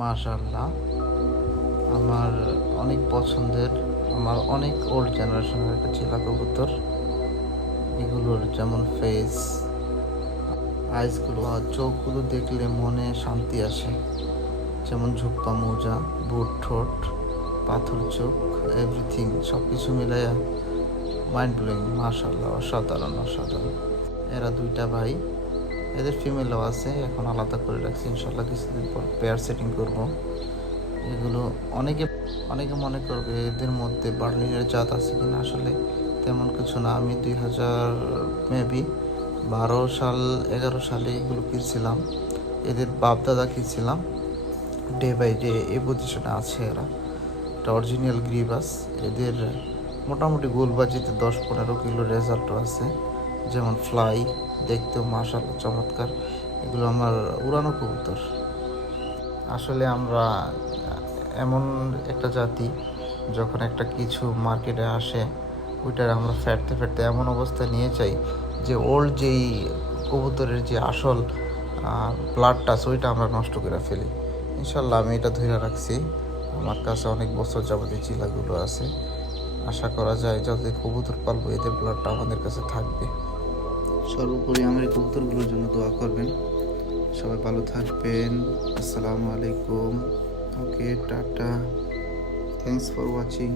মাশাআল্লাহ, আমার অনেক পছন্দের, আমার অনেক ওল্ড জেনারেশনের একটা চিলা কবুতর। এগুলোর যেমন ফেস, আইসগুলো আর চোখগুলো দেখলে মনে শান্তি আসে। যেমন ঝুপ্পা মোজা, বুট ঠোঁট, পাথর চোখ, এভরিথিং সব কিছু মিলাইয়া মাইন্ড ব্লোয়িং। মাশাআল্লাহ, অসাধারণ অসাধারণ। এরা দুইটা ভাই, এদের ফিমেলও আছে, এখন আলাদা করে রাখছি। ইনশাল্লাহ কিছুদিন পর পেয়ার সেটিং করব। এগুলো অনেকে অনেকে মনে করবে এদের মধ্যে বার্লিনের জাত আছে কিনা, আসলে তেমন কিছু না। আমি 2000 12 সাল 11 সালে এগুলো কিনছিলাম, এদের বাপদাদা কিনছিলাম। ডে বাই ডে এই পজিশনে আছে এরা। এটা অরিজিনাল গ্রিবাস। এদের মোটামুটি গোলবাজিতে 10-15 কিলো রেজাল্টও আছে। যেমন ফ্লাই, দেখতেও মাশাআল্লাহ চমৎকার। এগুলো আমার উড়ানো কবুতর। আসলে আমরা এমন একটা জাতি, যখন একটা কিছু মার্কেটে আসে ওইটার আমরা ফেরতে ফেরতে এমন অবস্থায় নিয়ে যাই যে ওল্ড যেই কবুতরের যে আসল ব্লাডটা আছে ওইটা আমরা নষ্ট করে ফেলি। ইনশাল্লাহ আমি এটা ধরে রাখছি। আমার কাছে অনেক বছর যাবতীয় চিলাগুলো আছে। আশা করা যায় যতদিন কবুতর পালবো এদের ব্লাডটা আমাদের কাছে থাকবে। সর্বোপরি আমার এই কবুতরগুলোর জন্য দোয়া করবেন। সবাই ভালো থাকবেন। আসসালামু আলাইকুম। ওকে, টাটা। Thanks for watching.